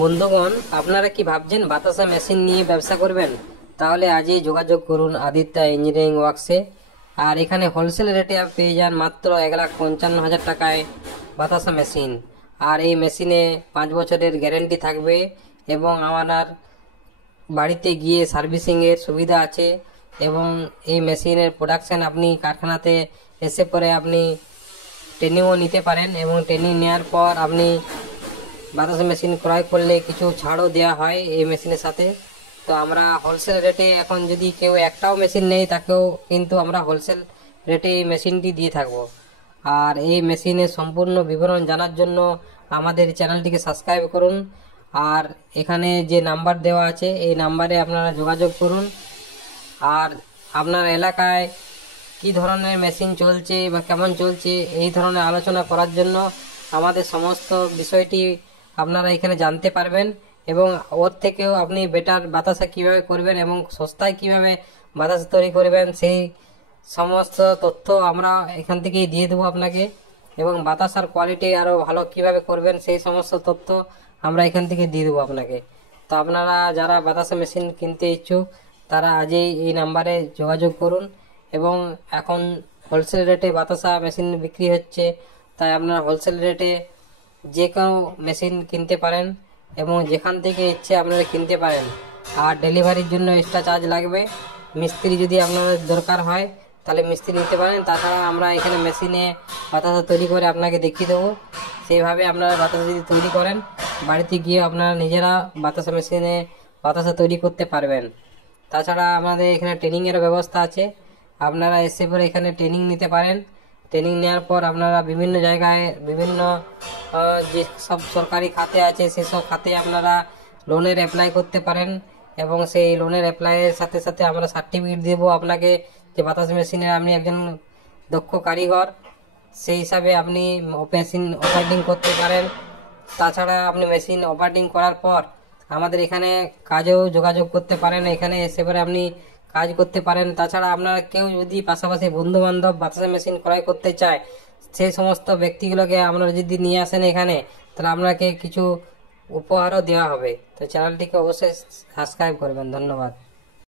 বন্ধুগণ, আপনারা কি ভাবছেন বাতাসা মেশিন নিয়ে ব্যবসা করবেন? তাহলে আজই যোগাযোগ করুন আদিত্য ইঞ্জিনিয়ারিং ওয়ার্কসে। আর এখানে হোলসেল রেটে পেয়ে যান মাত্র 1,55,000 টাকায় বাতাসা মেশিন। আর এই মেশিনে 5 বছরের গ্যারেন্টি থাকবে এবং আমার বাড়িতে গিয়ে সার্ভিসিংয়ের সুবিধা আছে। এবং এই মেশিনের প্রোডাকশন আপনি কারখানাতে এসে পরে আপনি ট্রেনিংও নিতে পারেন এবং ট্রেনিং নেওয়ার পর আপনি বাতাসা মেশিন ক্রয় করলে কিছু ছাড়ও দেওয়া হয় এই মেশিনের সাথে। তো আমরা হোলসেল রেটে, এখন যদি কেউ একটাও মেশিন নেই তাকেও কিন্তু আমরা হোলসেল রেটে এই মেশিনটি দিয়ে থাকবো। আর এই মেশিনের সম্পূর্ণ বিবরণ জানার জন্য আমাদের চ্যানেলটিকে সাবস্ক্রাইব করুন। আর এখানে যে নাম্বার দেওয়া আছে এই নাম্বারে আপনারা যোগাযোগ করুন। আর আপনার এলাকায় কি ধরনের মেশিন চলছে বা কেমন চলছে এই ধরনের আলোচনা করার জন্য আমাদের সমস্ত বিষয়টি আপনারা এখানে জানতে পারবেন এবং ওর থেকেও আপনি বেটার বাতাসা কিভাবে করবেন এবং সস্তায় কিভাবে বাতাসা তৈরি করবেন সেই সমস্ত তথ্য আমরা এখান থেকেই দিয়ে দেবো আপনাকে। এবং বাতাসার কোয়ালিটি আরও ভালো কিভাবে করবেন সেই সমস্ত তথ্য আমরা এখান থেকে দিয়ে দেবো আপনাকে। তো আপনারা যারা বাতাসা মেশিন কিনতে ইচ্ছুক তারা আজই এই নাম্বারে যোগাযোগ করুন। এবং এখন হোলসেল রেটে বাতাসা মেশিন বিক্রি হচ্ছে, তাই আপনারা হোলসেল রেটে যে কোনো মেশিন কিনতে পারেন এবং যেখান থেকে ইচ্ছে আপনারা কিনতে পারেন। আর ডেলিভারির জন্য এক্সট্রা চার্জ লাগবে। মিস্ত্রি যদি আপনাদের দরকার হয় তাহলে মিস্ত্রি নিতে পারেন। তাছাড়া আমরা এখানে মেশিনে বাতাসা তৈরি করে আপনাকে দেখিয়ে দেবো। সেইভাবে আপনারা বাতাসা যদি তৈরি করেন বাড়িতে গিয়ে আপনারা নিজেরা বাতাসা মেশিনে বাতাসা তৈরি করতে পারবেন। তাছাড়া আমাদের এখানে ট্রেনিংয়ের ব্যবস্থা আছে, আপনারা এসে পরে এখানে ট্রেনিং নিতে পারেন। ট্রেনিং নেওয়ার পর আপনারা বিভিন্ন জায়গায় বিভিন্ন যে সব সরকারি খাতে আছে সেসব খাতে আপনারা লোনের অ্যাপ্লাই করতে পারেন এবং সেই লোনের অ্যাপ্লাইয়ের সাথে সাথে আমরা সার্টিফিকেট দেবো আপনাকে যে বাতাস মেশিনের আপনি একজন দক্ষ কারিগর, সেই হিসাবে আপনি মেশিন অপারেটিং করতে পারেন। তাছাড়া আপনি মেশিন অপারেটিং করার পর আমাদের এখানে কাজেও যোগাযোগ করতে পারেন, এখানে এসে পরে আপনি কাজ করতে পারেন। তাছাড়া আপনারা কেউ যদি পাশাপাশি বন্ধু বান্ধব বাতাসা মেশিন ক্রয় করতে চায় সেই সমস্ত ব্যক্তিগুলোকে আপনারা যদি নিয়ে আসেন এখানে তাহলে আপনাকে কিছু উপহারও দেওয়া হবে। তো চ্যানেলটিকে অবশ্যই সাবস্ক্রাইব করবেন। ধন্যবাদ।